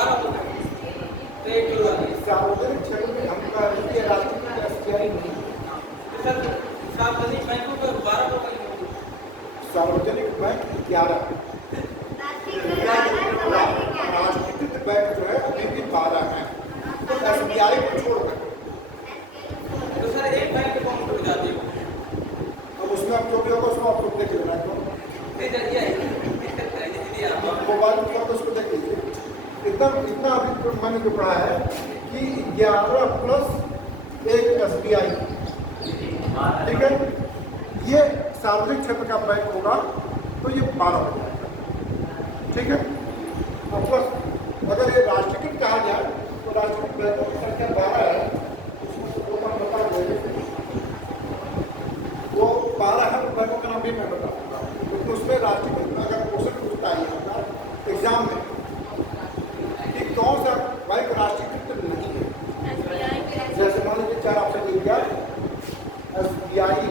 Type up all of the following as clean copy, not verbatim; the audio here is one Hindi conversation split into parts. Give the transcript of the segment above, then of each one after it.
12 होता है तो 1 किलो आती है। सार्वजनिक क्षेत्र में हम कह रहे हैं कि राष्ट्रीय एसबीआई नहीं है। तो सर सार्वजनिक बैंकों में 12 हो गई। सार्वजनिक बैंक 11, राष्ट्रीयकृत बैंक जो है अभी भी 12 है, तो एसबीआई को छोड़कर। तो सर एक बैंक अकाउंट खुल जाती है, अब उसमें आप जो भी होगा उसको आप लोग देख लेना है। मोबाइल में तो उसको देख लीजिए। इतना अभी मैंने जो पढ़ा है कि 11 प्लस 1 एसबीआई, ठीक है, ये सार्वजनिक क्षेत्र का बैंक होगा तो ये 12 हो जाएगा, ठीक है। अब प्लस अगर ये राष्ट्रीयकृत कहा जाए तो राष्ट्रीयकृत बैंकों की संख्या 12 है, उसमें वो हम बता देंगे, वो 12 है, बैंकों का नाम भी मैं बता दूंगा, क्योंकि उसमें राष्ट्रीयकृत अगर क्वेश्चन पूछता है एग्जाम में कि कौन सा बैंक राष्ट्रीयकृत नहीं है, जैसे मान लीजिए 4 ऑप्शन दे दिया, एसबीआई,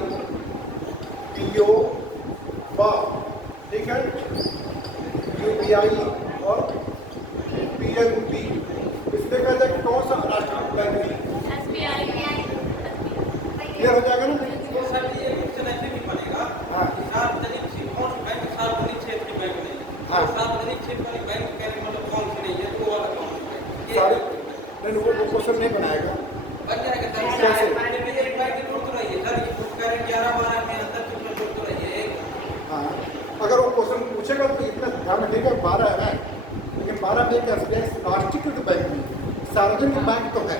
पीओ, बा, ठीक है, यूबीआई और पीएनबी, इसमें कहा जाए कौन सा राष्ट्रीय बैंक नहीं, एसबीआई क्लियर हो जाएगा ना। तो सर ये ऑप्शन ऐसे भी बनेगा। हाँ। सार्वजनिक बैंक सार्वजनिक क्षेत्र की बैंक नहीं। हाँ। सार्वजनिक क्षेत्र वाली बैंक कहने मतलब कौन सी नहीं है, तो वो वाला कौन सी बैंक? सारे नहीं, वो क्वेश्चन नहीं बनाएगा, बन जाएगा सर। कैसे? मैंने भी एक बैंक की जुड़ तो रही है सर, ये कुछ कह रहे 11-12 में अंदर कुछ जुड़ तो रही है। हाँ, अगर वो क्वेश्चन पूछेगा तो इतना ध्यान रखिएगा, 12 है, लेकिन 12 में एक एसबीआई राष्ट्रीयकृत बैंक नहीं, सार्वजनिक बैंक तो है,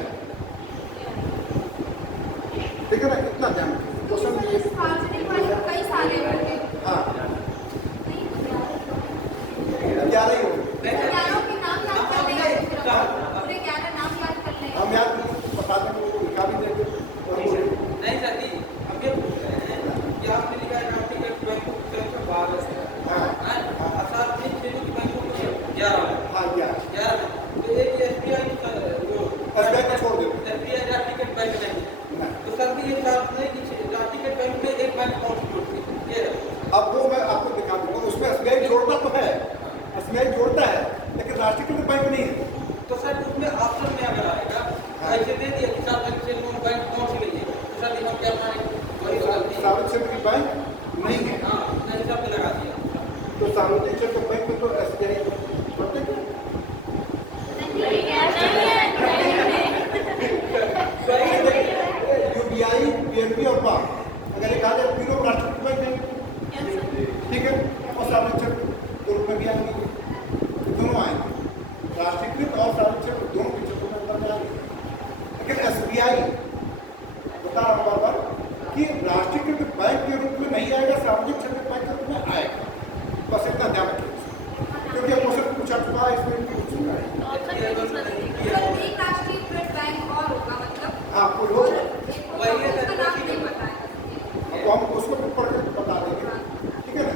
ठीक है ना, इतना ध्यान क्वेश्चन ये। कई सारे होंगे। हाँ, 11 ही होंगे, 11 के नाम याद कर लेंगे, पूरे 11 नाम याद कर लेंगे। हम याद बता देंगे, वो लिखा भी देंगे। नहीं सर जी, हम ये पूछ रहे हैं कि आपने लिखा है राष्ट्रीयकृत बैंकों की संख्या 12 है। हाँ, सार्वजनिक क्षेत्र की बैंकों की 11 है। हाँ, 11 तो एक एसबीआई जो एसबीआई को छोड़ दो, एसबीआई राष्ट्रीयकृत बैंक नहीं है। नहीं। तो सर भी ये सार्वजनिक राष्ट्रीयकृत बैंक में एक बैंक और जोड़ती है, ये है। अब वो मैं आपको दिखा दूंगा, उसमें एसबीआई जोड़ता तो है, एसबीआई जोड़ता है, लेकिन राष्ट्रीयकृत बैंक नहीं है। तो सर उसमें ऑप्शन में अगर आएगा ऐसे दे दिया कि सार्वजनिक क्षेत्र में बैंक कौन सी नहीं है, तो सर हम क्या मानेंगे? वही गलती है। सार्वजनिक क्षेत्र की बैंक नहीं है, हाँ, मैंने शब्द लगा दिया। तो सार्वजनिक क्षेत्र बैंक में तो एसबीआई छोड़ते हैं। यूबीआई, पीएनबी और बा, अगर ये कहा जाए तीनों राष्ट्रीयकृत बैंक है, ठीक है, और सार्वजनिक क्षेत्र के रूप में भी आएंगे, दोनों आएंगे, राष्ट्रीयकृत और सार्वजनिक क्षेत्र दोनों के क्षेत्रों में अंदर आएंगे। लेकिन एसबीआई बता रहा हूँ बार कि राष्ट्रीयकृत बैंक के रूप में नहीं आएगा, सार्वजनिक क्षेत्र बैंक के रूप में आएगा, बस इतना ध्यान रखिए, क्योंकि अब क्वेश्चन पूछा चुका है, इसमें पूछूंगा। एक राष्ट्रीयकृत बैंक और होगा, मतलब हाँ, कोई हो, उसका नाम नहीं पता है। अब हम उसको भी पढ़ के बता देंगे, ठीक है ना,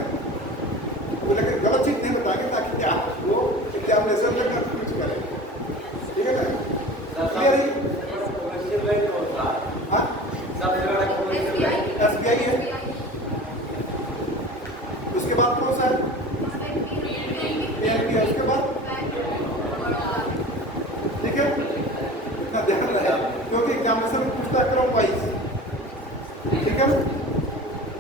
वो लेकिन गलत चीज नहीं बताएंगे ताकि क्या वो एग्जामिनेशन में कंफ्यूज करें, ठीक है ना, क्लियर है? हाँ, एसबीआई है, उसके बाद कौन सा है? पीएनबी है, उसके बाद, ठीक है, इतना ध्यान रहे, क्योंकि एग्जामिनेशन में पूछता है क्रम वाइज, ठीक है ना।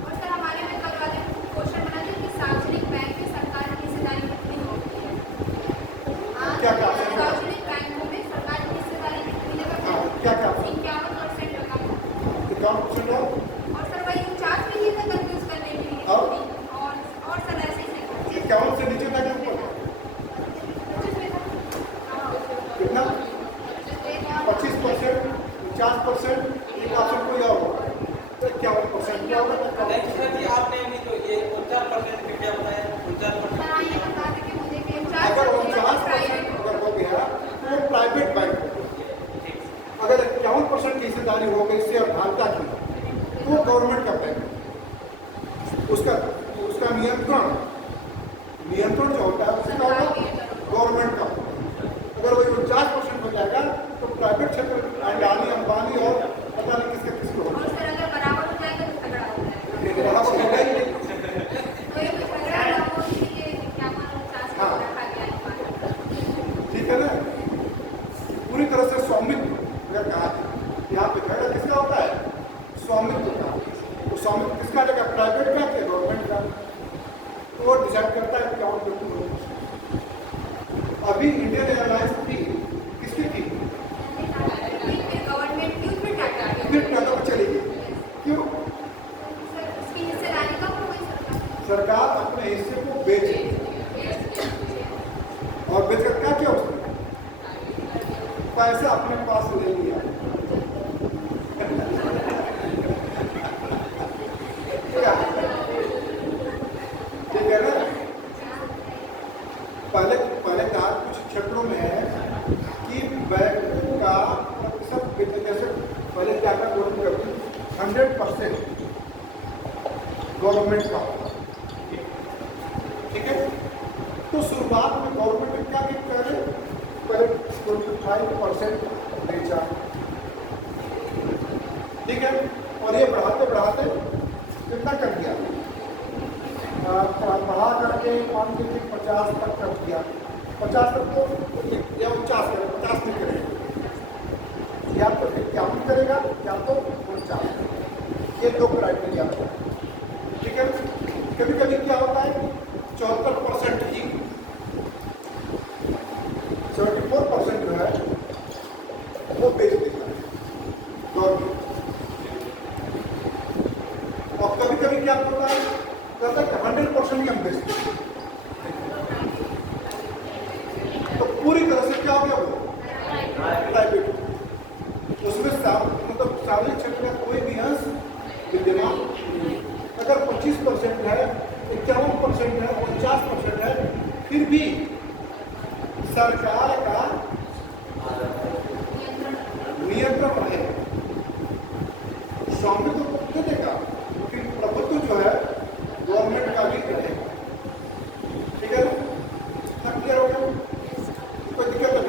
और सर हमारे में कल वाले क्वेश्चन बना था कि सार्वजनिक बैंक में सरकार की हिस्सेदारी कितनी होती है? क्या क्या? सार्वजनिक बैंकों में सरकार की हिस्सेदारी कितनी जगह? हाँ, क्या क्या? 51% लगा है। 51% और सर वही 49 भी नहीं था कंफ्यूज करने के लिए। और सर ऐसे ही नहीं। 51 से नीचे था कि ऊपर? कितना? 25%, 50%, एक ऑप्शन कोई और होगा, तो 51% क्या होगा? नहीं सर जी, आपने अभी तो ये 49% का क्या बताया? 49%। ये बता दें कि मुझे कि अगर 49% 49% अगर हो गया तो वो प्राइवेट बैंक होगा, अगर 51% की हिस्सेदारी हो गई शेयर धारता की तो वो गवर्नमेंट का बैंक है, उसका नियंत्रण जो होता है उसका होगा गवर्नमेंट का। अगर वही 49% हो जाएगा तो प्राइवेट क्षेत्र अडानी, अंबानी और पता नहीं किसके किसको होगा। और सर अगर बराबर हो जाएगा तो झगड़ा हो जाएगा। बराबर होगा ही नहीं। तो ये तो झगड़ा ना हो, इसलिए 51 और 50 हाँ। रखा गया है। ठीक है ना। अभी इंडियन एयरलाइंस थी, किसकी थी? गवर्नमेंट यूज में टाटा फिर टाटा पर चली गई। क्यों? सर उसकी हिस्सेदारी कम हो गई सरकार अपने हिस्से को बेच रही है। और बेचकर क्या किया उसने? पैसा अपने पास ले लिया। ठीक है ना? पहले कहा कुछ क्षेत्रों में है कि बैंकों का प्रतिशत जैसे पहले टाटा गवर्नमेंट करती 100% गवर्नमेंट का होगा। ठीक है? तो शुरुआत में गवर्नमेंट ने क्या करे? पहले 25% बेचा। ठीक है? और ये बढ़ाते बढ़ाते कितना कर दिया? बढ़ा करके 50 तक कर दिया। 50 तक तो या 49 करेगा, 50 नहीं करेगा, या तो 51 करेगा या तो 49। ये दो क्राइटेरिया है। ठीक है? कभी कभी क्या होता है 74% ही 74% जो है वो बेच देता है गवर्नमेंट। और कभी कभी क्या होता है 100% ही हम बेचते हैं। तो पूरी तरह से क्या हो गया वो प्राइवेट। उसमें मतलब सार्वजनिक क्षेत्र का कोई भी अंश विद्यमान नहीं। अगर 25% है, 51% है, 49% है, फिर भी सरकार का नियंत्रण रहेगा। स्वामित्व तो दे देगा, लेकिन प्रभुत्व जो है गवर्नमेंट का भी रहेगा। ठीक है ना? क्लियर हो गया? कोई दिक्कत नहीं।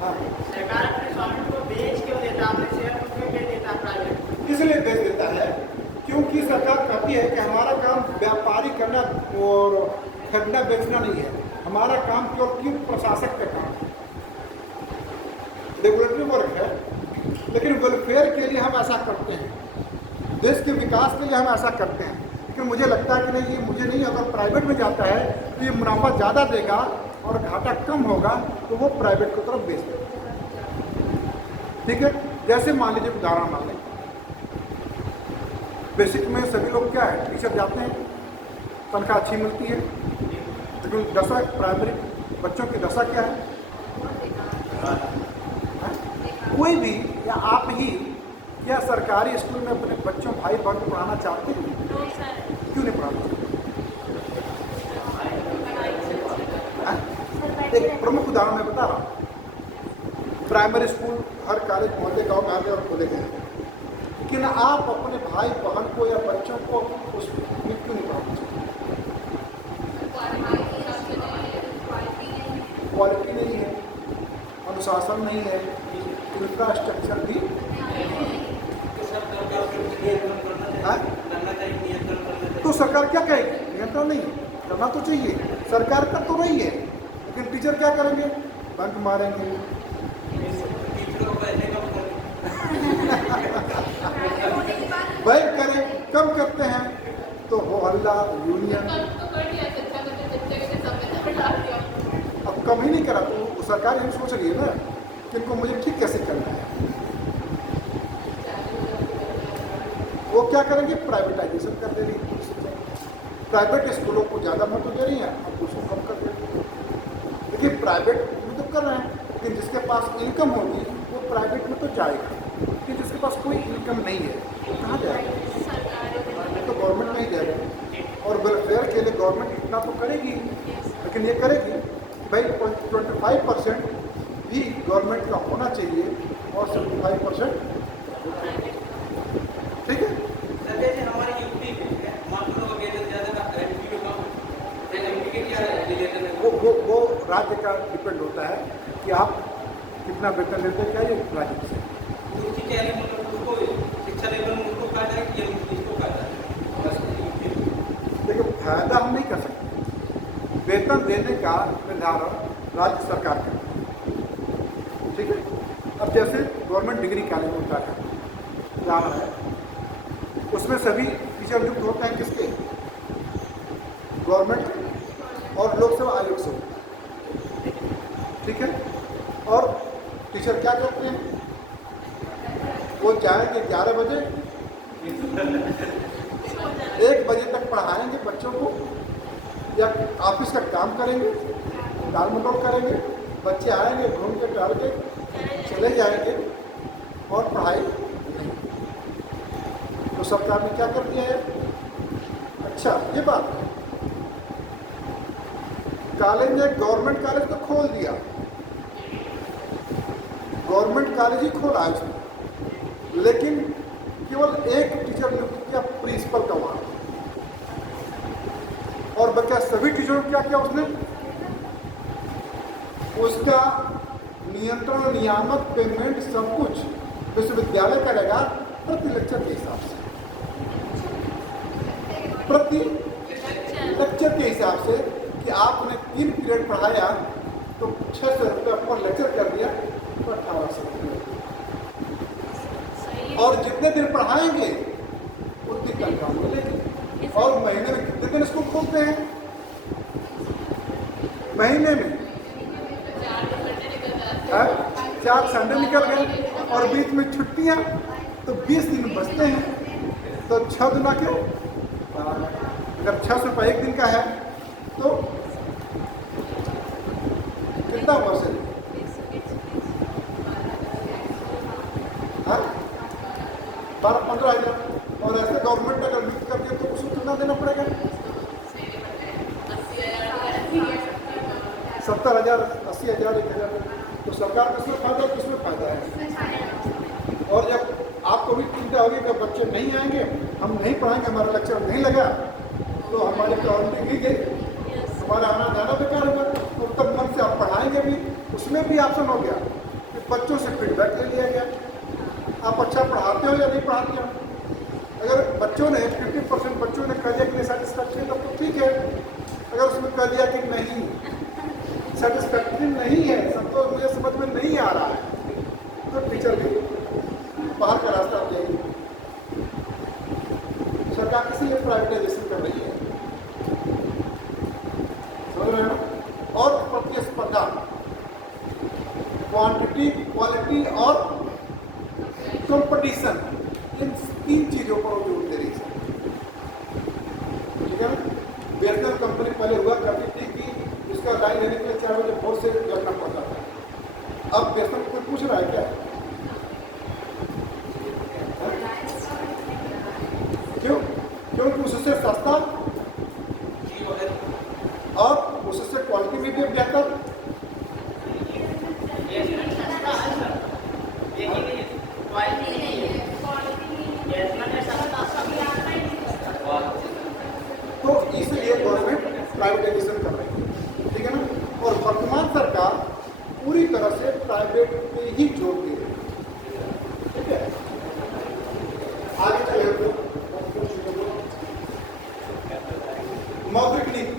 हाँ, सरकार अपने स्वामित्व को बेच क्यों देता है? अपने शेयर को क्यों बेच देता है प्राइवेट? इसलिए बेच देता है क्योंकि सरकार कहती है कि हमारा काम व्यापारी करना और खरीदना बेचना नहीं है, हमारा काम क्योंकि प्रशासक का काम है, रेगुलेटरी वर्क है। लेकिन वेलफेयर के लिए हम ऐसा करते हैं, देश के विकास के लिए हम ऐसा करते हैं। लेकिन मुझे लगता है कि नहीं, ये मुझे नहीं, अगर प्राइवेट में जाता है तो ये मुनाफा ज़्यादा देगा और घाटा कम होगा, तो वो प्राइवेट की तरफ बेच देगा। ठीक है? जैसे मान लीजिए उदाहरण मान लें, बेसिक में सभी लोग क्या है, टीचर जाते हैं, तनख्वाह अच्छी मिलती है, लेकिन दशा प्राइमरी बच्चों की दशा क्या है? कोई भी या आप ही क्या सरकारी स्कूल में अपने बच्चों भाई बहन को पढ़ाना चाहते हैं? क्यों नहीं पढ़ाना चाहते? एक प्रमुख उदाहरण मैं बता रहा हूँ। प्राइमरी स्कूल हर कॉलेज मोहल्ले गाँव में आगे और खोले गए, लेकिन आप अपने भाई बहन को या बच्चों को उसमें क्यों नहीं पढ़ाना चाहते? क्वालिटी नहीं है, अनुशासन नहीं है, इंफ्रास्ट्रक्चर भी। तो सरकार क्या कहेगी? नियंत्रण नहीं करना तो चाहिए, सरकार कर तो रही है, लेकिन टीचर क्या करेंगे? बंक मारेंगे। बैंक करें, कम करते हैं तो हो हल्ला, यूनियन। अब कम ही नहीं करा तो सरकार ये सोच रही है ना कि इनको मुझे ठीक कैसे करना है। वो क्या करेंगे? प्राइवेटाइजेशन कर दे रही है। प्राइवेट स्कूलों को ज़्यादा महत्व दे रही है और उसको कम कर दे रही है। देखिए प्राइवेट में तो कर रहे हैं, लेकिन जिसके पास इनकम होगी वो प्राइवेट में तो जाएगा, लेकिन जिसके पास कोई इनकम नहीं है वो कहाँ जाएगा? तो गवर्नमेंट नहीं जाएगा। और वेलफेयर के लिए गवर्नमेंट इतना तो करेगी, लेकिन ये करेगी भाई 25% भी गवर्नमेंट का होना चाहिए और 75%। ठीक है? जैसे हमारे यूपी में मास्टरों का वेतन ज़्यादा था, एमपी में कम। एमपी के क्या है वेतन? वो राज्य का डिपेंड होता है कि आप कितना वेतन लेते हैं, क्या ये राज्य से। उसकी तैयारी मतलब उसको शिक्षा लेवल में उसको फायदा है कि इसको फायदा है? बस देखिए फायदा हम नहीं कर सकते, वेतन देने का निर्धारण राज्य सरकार करती है। ठीक है? अब जैसे गवर्नमेंट डिग्री कॉलेज होता है, उदाहरण है, उसमें सभी टीचर नियुक्त होते हैं किसके? गवर्नमेंट और लोक सेवा आयोग से होता है। टीचर क्या करते हैं? वो जाएंगे 11 बजे, 1 बजे तक पढ़ाएंगे बच्चों को, या ऑफिस का काम करेंगे, टाल मटोल करेंगे, बच्चे आएंगे घूम के टहल के चले जाएंगे और पढ़ाई नहीं। तो सरकार ने क्या कर दिया है? अच्छा ये बात है, कॉलेज ने गवर्नमेंट कॉलेज तो खोल दिया, गवर्नमेंट कॉलेज ही खोला है उसने, लेकिन केवल एक टीचर नियुक्त किया प्रिंसिपल का वहां, और बच्चा सभी टीचरों को क्या किया उसने? उसका नियंत्रण, नियामक, पेमेंट सब कुछ विश्वविद्यालय करेगा प्रति लेक्चर के हिसाब से, प्रति लेक्चर के हिसाब से, कि आपने 3 पीरियड पढ़ाया तो 600 रुपये पर लेक्चर कर दिया तो 1800 रुपये, और जितने दिन पढ़ाएंगे उतनी तनख्वाह मिलेगी। और महीने में कितने दिन स्कूल खोलते हैं? महीने में 4 संडे निकल गए और बीच में छुट्टियां, तो 20 दिन बचते हैं। तो 6 गुना के, अगर 600 रुपये एक दिन का है तो कितना हुआ सर? 12-15 हज़ार। और ऐसे गवर्नमेंट अगर नियुक्त करके तो उसको कितना देना पड़ेगा? 70,000, 80,000, 1,000। तो सरकार को इसमें फायदा है, किसमें फायदा है? और जब आपको भी चिंता होगी कि बच्चे नहीं आएंगे, हम नहीं पढ़ाएंगे, हमारा लेक्चर नहीं लगा, तो हमारी प्रायोरिटी नहीं गई, हमारा आना जाना बेकार होगा। तो तब मन से आप पढ़ाएंगे भी, उसमें भी ऑप्शन हो गया कि बच्चों से फीडबैक ले लिया गया, आप अच्छा पढ़ाते हो या नहीं पढ़ाते हो। अगर बच्चों ने 50% बच्चों ने कह दिया कि नहीं सेटिस्फैक्ट्री, तब तो ठीक है। अगर उसमें कह दिया कि नहीं सेटिस्फैक्ट्री नहीं है, सब तो मुझे समझ में नहीं आ रहा है, तो टीचर भी बाहर का रास्ता देगी। सरकार इसीलिए प्राइवेटाइजेशन कर रही है, समझ रहे हो? और प्रतिस्पर्धा, क्वांटिटी, क्वालिटी और कंपटीशन, इन 3 चीजों पर जोर दे रही है, ठीक है ना? बीएसएनएल कंपनी पहले हुआ करती थी कि इसका लाइन लेने के लिए 4 बजे भोर से लगना पड़ता था। अब बीएसएनएल कोई पूछ रहा है क्या? क्यों? क्योंकि उससे सस्ता और उससे क्वालिटी भी बेहतर। तो इसलिए गवर्नमेंट प्राइवेटाइजेशन कर रही है, ठीक है ना? और वर्तमान सरकार पूरी तरह से प्राइवेट पे ही जोर दे रही है, ठीक है? आगे चले तो मौद्रिक नीति,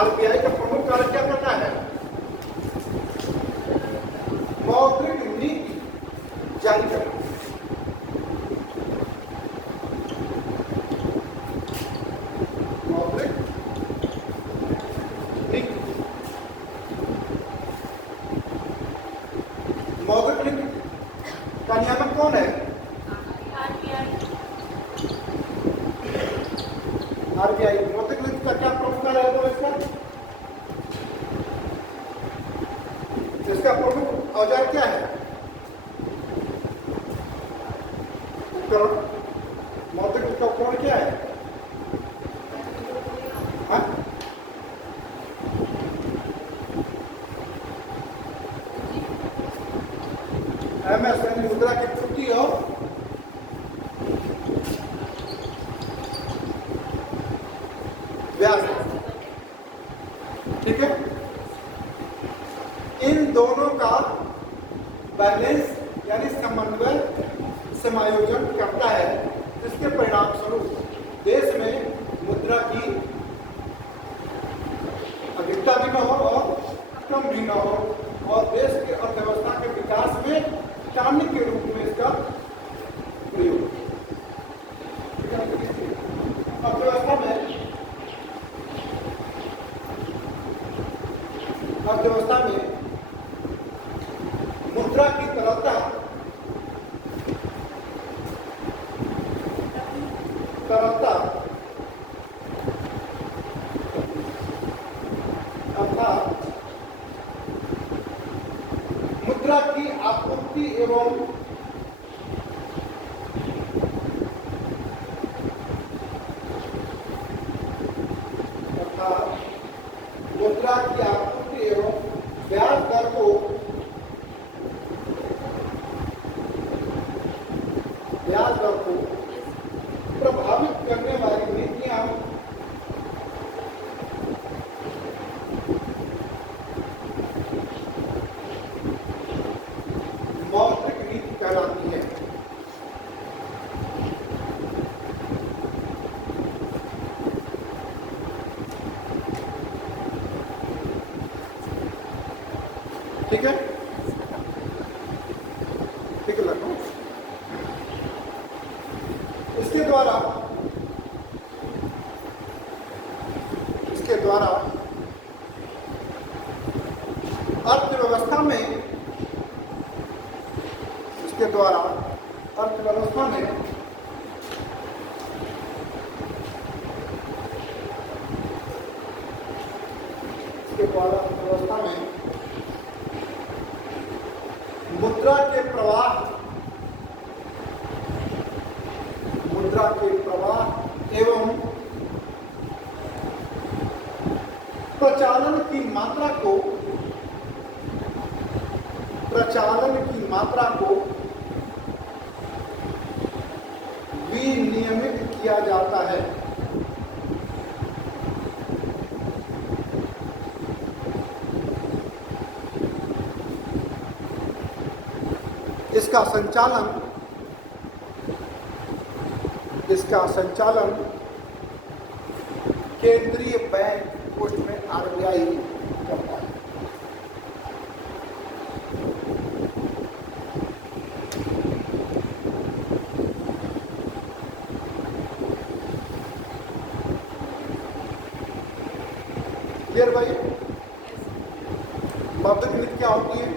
आरबीआई का प्रमुख कार्य क्या करता है? मौद्रिक नीति जारी करना। मौद्रिक नीति, मौद्रिक नीति का नियामक कौन है? आरबीआई। मौद्रिक नीति का क्या प्रमुख कार्य है? तो इसका प्रमुख औजार क्या है? उपकरण। मौद्रिक नीति का उपकरण क्या है? एमएस यानी मुद्रा की त्रुटि और ब्याज, ठीक है? इन दोनों का बैलेंस यानी समन्वय, समायोजन करता है, जिसके परिणाम स्वरूप देश में मुद्रा की अधिकता भी न हो और कम भी न हो, और देश की अर्थव्यवस्था के विकास में टानिक के रूप में इसका प्रयोग। अर्थव्यवस्था में अर्थव्यवस्था में मुद्रा की तरलता अर्थात मुद्रा की आपूर्ति एवं ब्याज दर को प्रभावित करने वाली नीतियां मौद्रिक नीति कहलाती है। ठीक है, ठीक है लगो। इसके द्वारा अर्थव्यवस्था में मुद्रा के प्रवाह एवं प्रचालन की मात्रा को विनियमित किया जाता है। इसका संचालन केंद्रीय बैंक पोस्ट में आरबीआई करता है। क्लियर भाई? मौद्रिक नीति क्या होती है?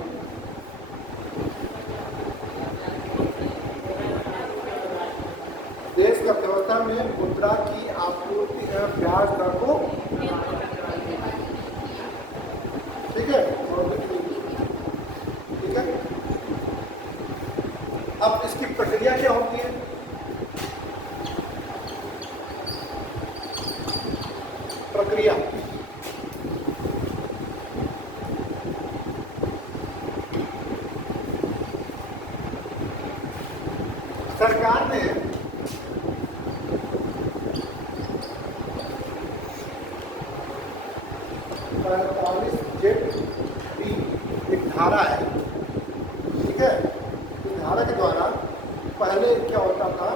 देश की अर्थव्यवस्था में मुद्रा की आपूर्ति एवं ब्याज दर को, ठीक है, ठीक है। अब इसकी प्रक्रिया क्या होती है? प्रक्रिया सरकार ने 45(j)(B) एक धारा है, ठीक है। इस धारा के द्वारा पहले क्या होता था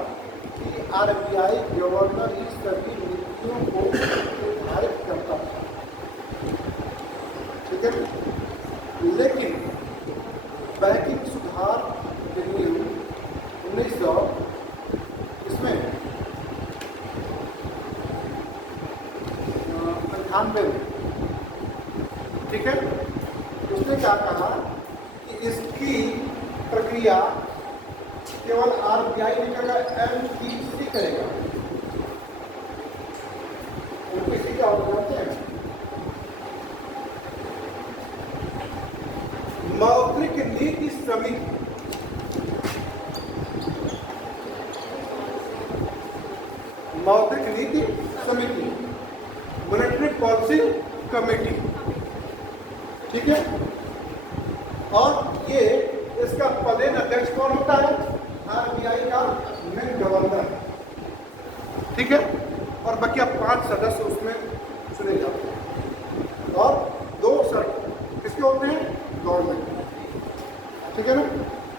कि आरबीआई गवर्नर इस सभी नीतियों को निर्धारित करता था, ठीक है। लेकिन बैंकिंग सुधार अधिनियम 1998 में, ठीक है, उसने क्या कहा कि इसकी प्रक्रिया केवल आरबीआई नहीं करेगा, एमपीसी करेगा। एमपीसी क्या होता जानते हैं? मौद्रिक नीति समिति। मौद्रिक नीति समिति, मॉनेटरी पॉलिसी कमेटी, ठीक है। और ये इसका पदेन अध्यक्ष कौन होता है? आरबीआई का मेन गवर्नर, ठीक है। और बाकी 5 सदस्य उसमें चुने जाते हैं और 2 किसके होते हैं? गवर्नमेंट, ठीक है ना।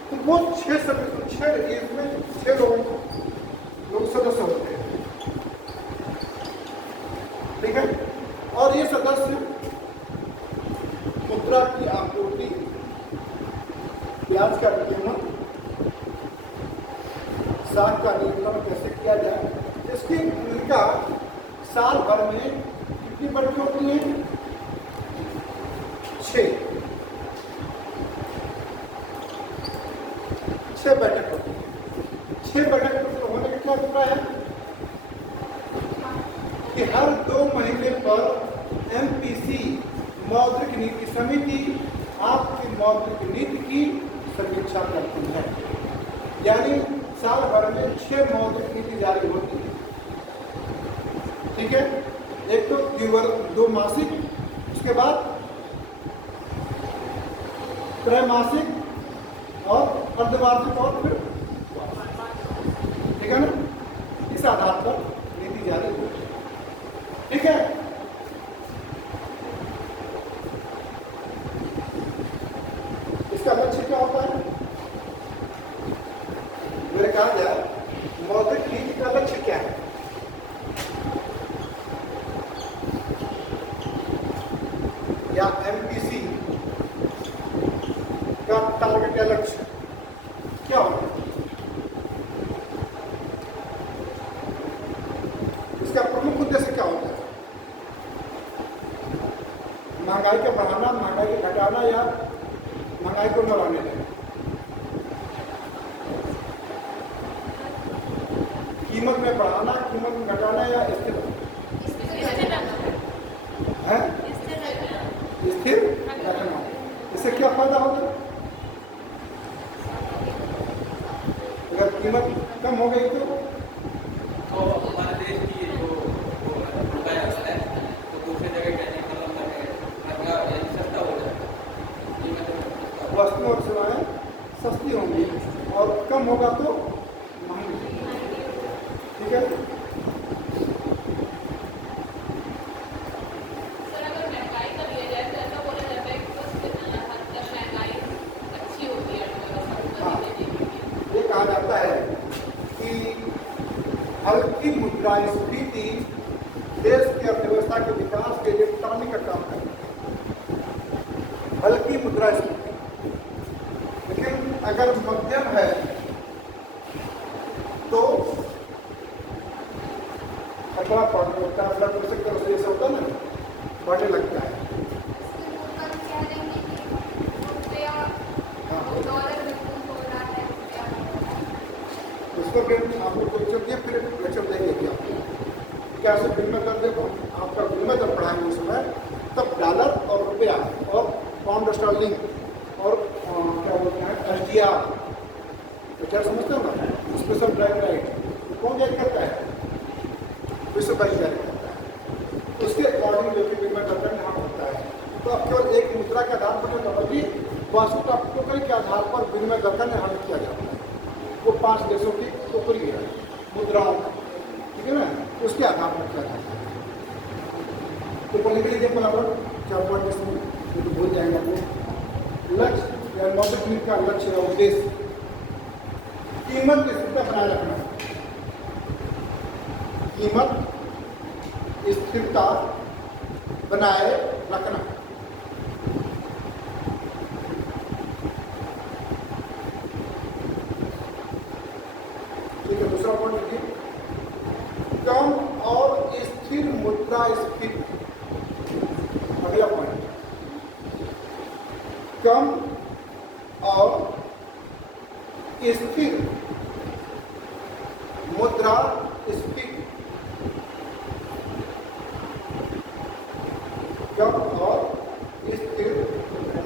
तो वो 6 लोग सदस्य होते हैं, ठीक है। और ये सदस्य मुद्रा की आपूर्ति, ब्याज का नियमन, साख का नियंत्रण कैसे किया जाए, इसकी भूमिका साल भर में कितनी बढ़ती होती है? छह बैठक होती है। 6 बैठक होने का क्या अभिप्राय है कि हर 2 महीने पर एमपीसी मौद्रिक नीति समिति आपकी मौद्रिक नीति की समीक्षा करती है। यानी साल भर में 6 मौद्रिक नीति जारी होती है। ठीक है, एक तो 2 मासिक, उसके बाद त्रैमासिक और अर्धवार्षिक और फिर, ठीक है ना, इस आधार पर नीति जारी होती है। ठीक है, इसका लक्ष्य क्या होता है? मैंने कहा जाए मौद्रिक नीति का लक्ष्य क्या है? या एमपीसी का टारगेट या लक्ष्य क्या होता है? इसका प्रमुख उद्देश्य क्या होता है? महंगाई को बढ़ाना, महंगाई को घटाना या महंगाई को न लाने देना? कीमत में बढ़ाना, कीमत में घटाना या स्थिर है? स्थिर रखना। इससे क्या फायदा होगा? अगर कीमत कम हो गई तो हमारे देश की जो रुपया है तो दूसरी जगह कहने का मतलब है सस्ता हो जाएगा, वस्तु और सेवाएं सस्ती होंगी और कम होगा तो महंगी। ठीक है, सर अगर महंगाई का लिया जाए तो ऐसा बोला जाता है कि बस महंगाई अच्छी होती है। हाँ, ये कहा जाता है कि हल्की मुद्रास्फीति देश की अर्थव्यवस्था के विकास के लिए टालने का काम करती है। हल्की मुद्रास्फीति, लेकिन अगर मध्यम है तो अगला बढ़ने लगता है। ब्लड प्रेशर का जैसे होता है ना, बढ़ने लगता है। उसको फिर आप लोग को लेक्चर दिया, फिर लेक्चर देंगे कि आपको क्या से विनिमय दर देखो, आपका विनिमय दर पढ़ाएंगे उस समय, तब डॉलर और रुपया और पाउंड स्टर्लिंग और क्या बोलते हैं SDR, तो क्या समझते हो ना, स्पेशल ड्राइव राइट कौन जारी करता है? विश्व बैंक जारी करता है। उसके अकॉर्डिंग जो कि विनिमय दर का निर्धारण होता है। तो अब केवल एक मुद्रा के आधार पर नहीं, बल्कि वास्तविक टोकरी के आधार पर विनिमय दर का निर्धारण किया जाता है। वो 5 देशों की टोकरी है मुद्राओं, ठीक है ना, उसके आधार पर किया जाता है। तो बोलने के लिए जब बराबर 4 पॉइंट इसमें तो भूल जाएंगे आपको। लक्ष्य या मौद्रिक नीति का लक्ष्य या उद्देश्य कीमत की स्थिरता बनाए रखना। कीमत स्थिरता बनाए रखना। ठीक है, दूसरा पॉइंट लिखिए, कम और स्थिर मुद्रास्फीति। अगला पॉइंट, कम और स्थिर मुद्रास्फीति। कम और स्थिर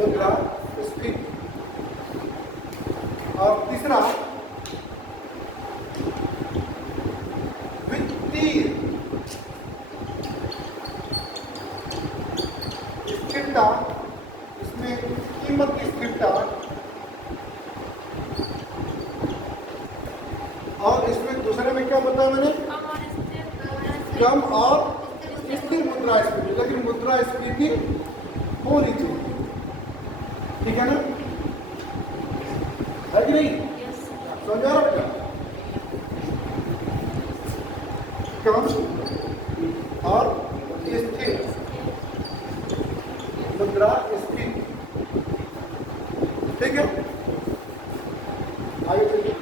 मुद्रास्फीति। और तीसरा, वित्तीय स्थिरता, इसमें कीमत की स्थिरता और इसमें दूसरे में क्या बताया मैंने? कम और स्थिर मुद्रास्फीति, लेकिन मुद्रास्फीति होनी चाहिए। ठीक है ना, है कि नहीं? समझा रहा? कम और स्थिर मुद्रास्फीति। ठीक है, आगे चलिए।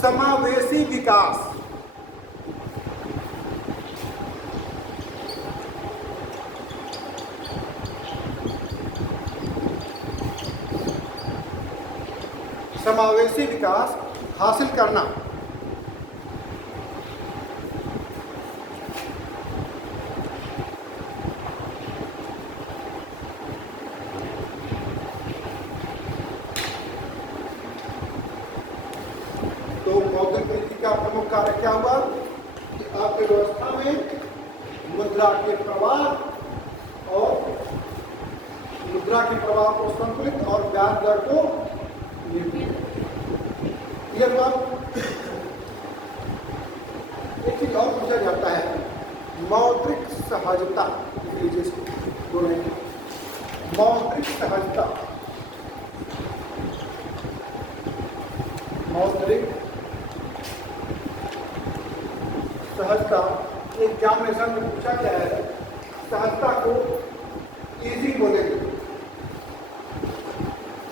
समावेशी विकास। समावेशी विकास हासिल करना। तो मौद्रिक नीति का प्रमुख कार्य क्या हुआ कि अर्थव्यवस्था में मुद्रा के प्रवाह को संतुलित और ब्याज दर को क्लियर हुआ। एक चीज और पूछा जाता है, मौद्रिक सहजता, दोनों मौद्रिक सहजता, मौद्रिक सहजता एग्जामिनेशन में पूछा गया है। सहजता को ईजिंग बोलेंगे,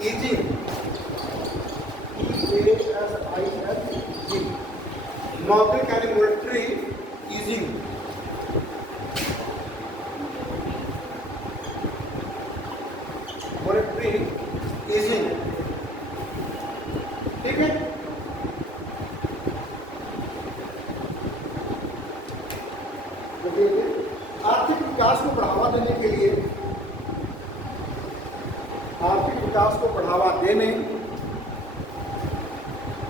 ईजिंग, EASING, मौद्रिक यानी मॉनेटरी ईजिंग। मॉनेटरी ईजिंग, ठीक है। आर्थिक विकास को बढ़ावा देने के लिए, आर्थिक विकास को बढ़ावा देने,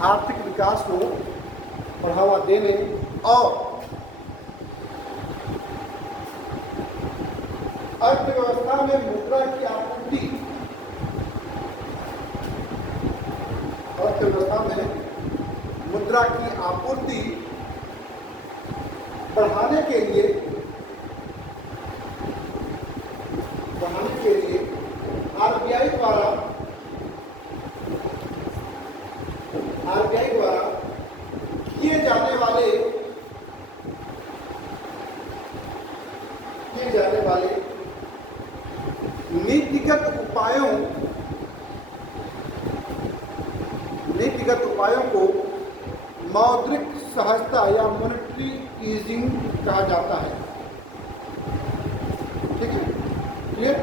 आर्थिक विकास को बढ़ावा देने और अर्थव्यवस्था में मुद्रा की आपूर्ति, अर्थव्यवस्था में मुद्रा की आपूर्ति बढ़ाने के लिए आरबीआई द्वारा किए जाने वाले नीतिगत उपायों को मौद्रिक सहजता या मॉनेटरी ईजिंग कहा जाता है। ठीक है, क्लियर।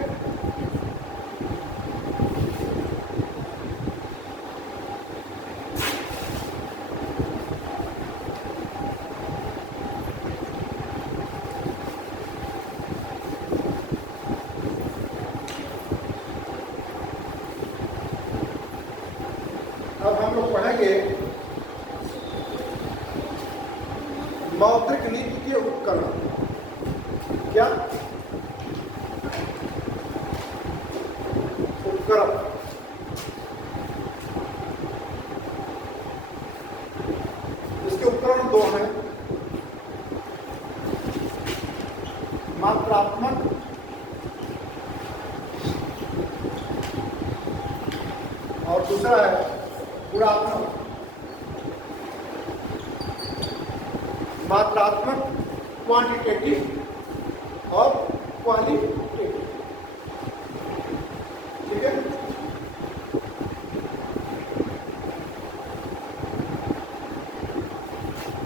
अब हम लोग पढ़ेंगे मौद्रिक नीति के उपकरण। क्या उपकरण? इसके उपकरण दो हैं, मात्रात्मक और दूसरा है गुणात्मक। मात्रात्मक क्वांटिटेटिव और क्वालिटेटिव, ठीक है।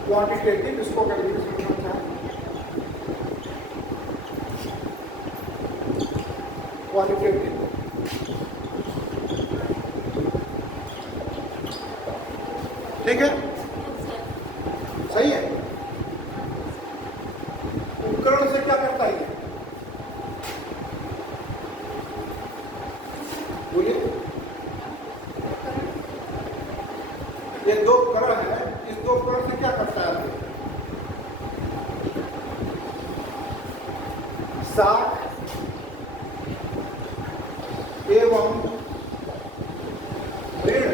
क्वांटिटेटिव इसको करके समझना है, क्वालिटेटिव, ठीक है, सही है। उपकरण से क्या करता है, बोलिए। ये दो उपकरण है, इस दो उपकरण से क्या करता है? साख एवं ऋण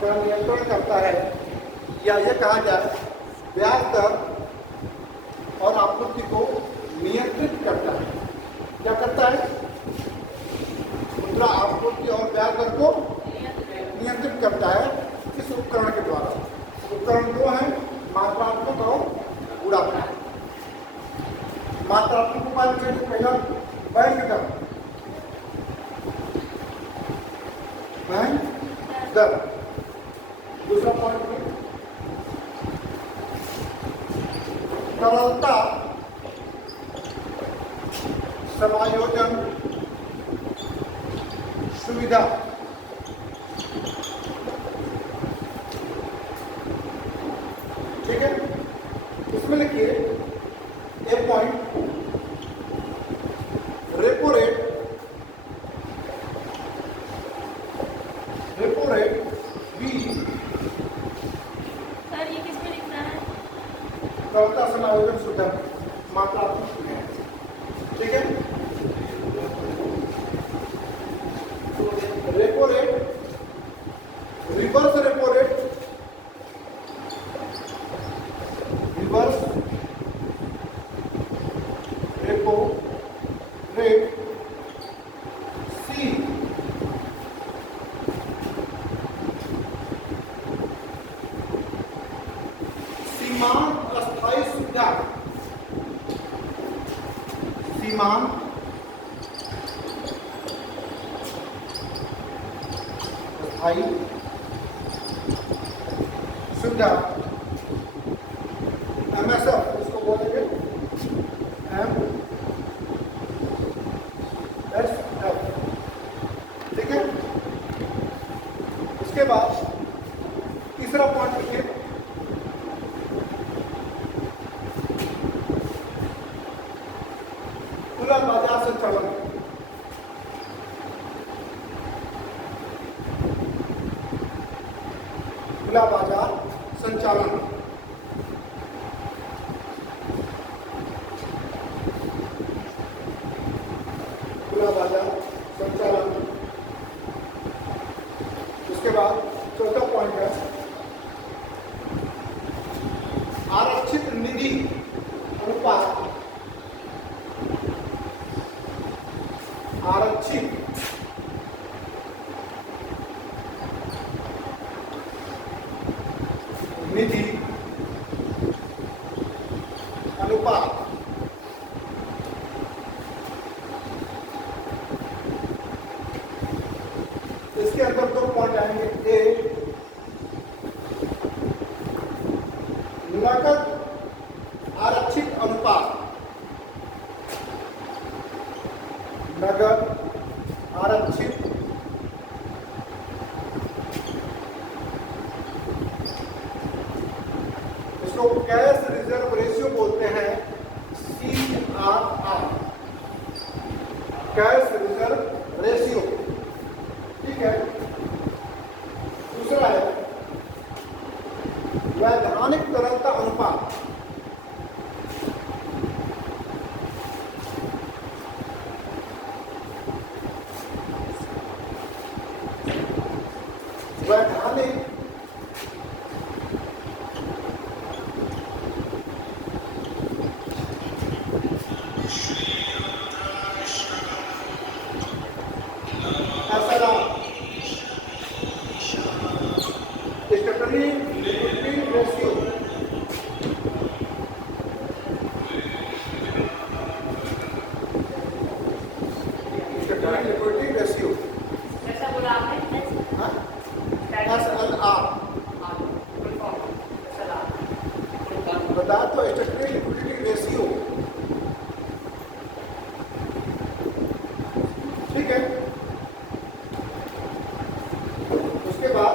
पर नियंत्रण करता है, या ये कहा जाए ब्याज दर और आपूर्ति को नियंत्रित करता है। क्या करता है? मुद्रा आपूर्ति और ब्याज दर को नियंत्रित करता है इस उपकरण के द्वारा। उपकरण दो हैं, मात्रात्मक और गुणात्मक। मात्रात्मक उपाय में पहला बैंक दर, बैंक दर। दूसरा पॉइंट तरलता समायोजन सुविधा। ठीक है, इसमें लिखिए A point repo rate B sir ये किस में लिखना है? तरलता समायोजन सुविधा मात्रात्मक सुविधा। ठीक है, repo rate, reverse repo rate, reverse repo rate सी सीमांत अस्थायी सुविधा, सीमांत अस्थायी सुविधा MSF इसको बोलेंगे MSF। ठीक है, उसके बाद तीसरा पॉइंट लिखिए खुला बाजार संचालन। खुला बाजार संचालन, खुला बाजार संचालन। उसके बाद चौथा पॉइंट है आरक्षित निधि अनुपात, आरक्षित निधि अनुपात। इसके अंदर दो पॉइंट आएंगे, ए नकद आरक्षित अनुपात, नगद आरक्षित इसको कैश रिजर्व रेशियो बोलते हैं, CRR, कैश रिजर्व रेशियो। ठीक है, दूसरा है वैधानिक तरलता अनुपात, वैधानिक स्टेटरी लिक्विडिटी रेशियो। स्टेटरी लिक्विडिटी रेशियो, कैसा बोला आपने? हाँ, SLR बता तो, स्टेटरी लिक्विडिटी रेशियो। ठीक है, उसके बाद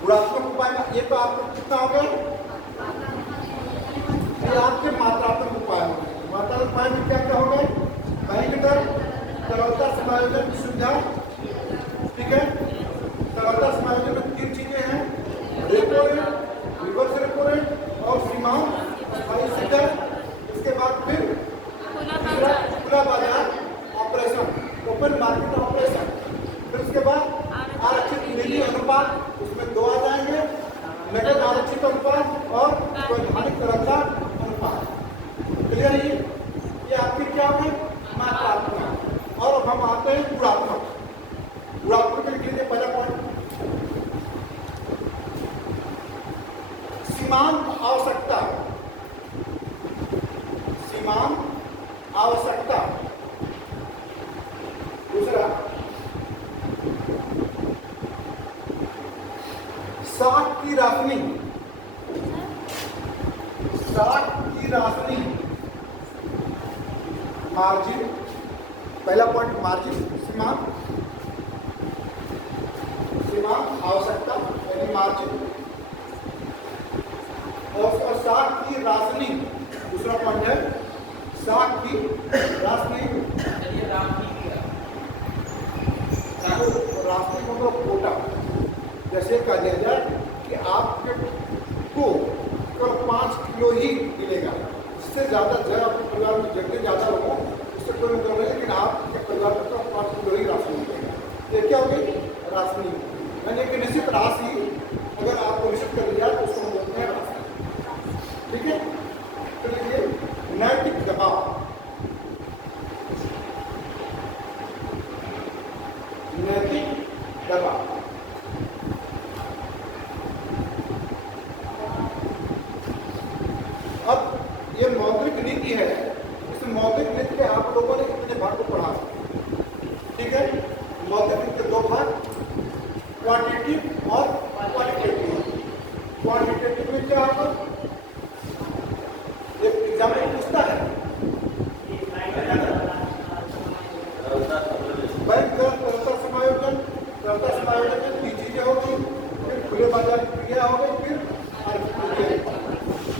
गुणात्मक उपाय, ये तो आपको कितना हो गया, ये आपके मात्रात्मक उपाय हो गए। मात्रात्मक उपाय में क्या क्या हो गए, बैंक दर, तरलता समायोजन की सुविधा। ठीक है, तरलता समायोजन में तीन चीजें हैं, repo rate, reverse repo rate और सीमांत अस्थायी सुविधा। इसके बाद फिर खुला बाजार ऑपरेशन, ओपन मार्केट ऑपरेशन। फिर उसके बाद आरक्षित निधि अनुपात, उसमें दो आ जाएंगे, नगद आरक्षित अनुपात और वैधानिक तरलता अनुपात। क्लियर? ये आपकी क्या है, मात्रात्मक। और अब हम आते हैं गुणात्मक। गुणात्मक लिख लीजिए पहला पॉइंट, सीमांत आवश्यकता, सीमांत आवश्यकता। दूसरा साख की राशनी, साख की राशनी, मार्जिन। पहला पॉइंट मार्जिन, सीमांत आवश्यकता यानी मार्जिन, और साख की राशनिंग, दूसरा पॉइंट है साख की राशनिंग। चलिए राजनीति राशनिंग मतलब कोटा, जैसे कह दिया जाए कि आपके को कल 5 किलो ही मिलेगा, इससे ज़्यादा जो आपके परिवार में जितने ज़्यादा लोगों उससे कोई मतलब नहीं, लेकिन आपके परिवार में तो 5 किलो ही राशनिंग मिलेगा। ये क्या होगी? राशनिंग यानी एक निश्चित राशि अगर आपको निश्चित कर दिया तो उसको हम बोलते हैं राशनिंग। ठीक है, तो देखिए नैतिक दबाव, नैतिक दबाव अब ये मौद्रिक नीति है, इस मौद्रिक नीति के आप लोगों ने कितने भाग को पढ़ा? ठीक है, मौद्रिक नीति के 2 भाग, क्वांटिटेटिव और क्वालिटेटिव। क्वांटिटेटिव में क्या होगा? एक एग्जाम में पूछता है बैंक का तरलता समायोजन, तरलता समायोजन में 3 चीजें होगी, फिर खुले बाजार की क्रिया हो गई, फिर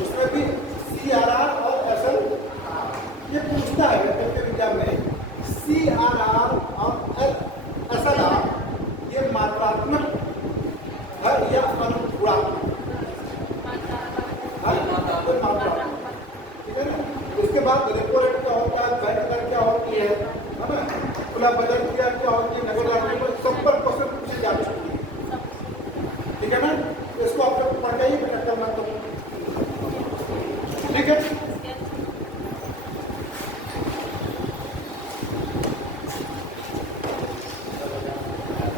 उसमें भी CRR और SL ये पूछता है वैकल्पिक एग्जाम में। CRR और SLR ये मात्रात्मक है या अनुगुणात्मक है? मात्रात्मक, ठीक है ना। उसके बाद रेपो रेट क्या होता है, बैंक दर क्या होती है ना, खुला बाजार क्रिया क्या होती है, नगद राशि पर सब पर क्वेश्चन पूछे जा चुके हैं। ठीक है ना, इसको आप लोग पढ़ जाइए बेटा, करना तो ठीक है।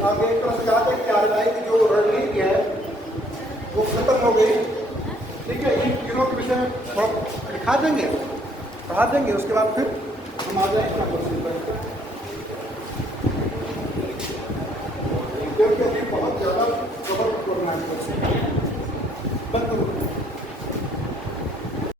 आगे एक तरह से कहा था कि आरबीआई की जो रणनीति है वो खत्म हो गई। ठीक है, इन तीनों के विषय में थोड़ा दिखा देंगे, पढ़ा देंगे, उसके बाद फिर हम आ जाएंगे नंबर पर, क्योंकि अभी बहुत ज़्यादा कवर करना है।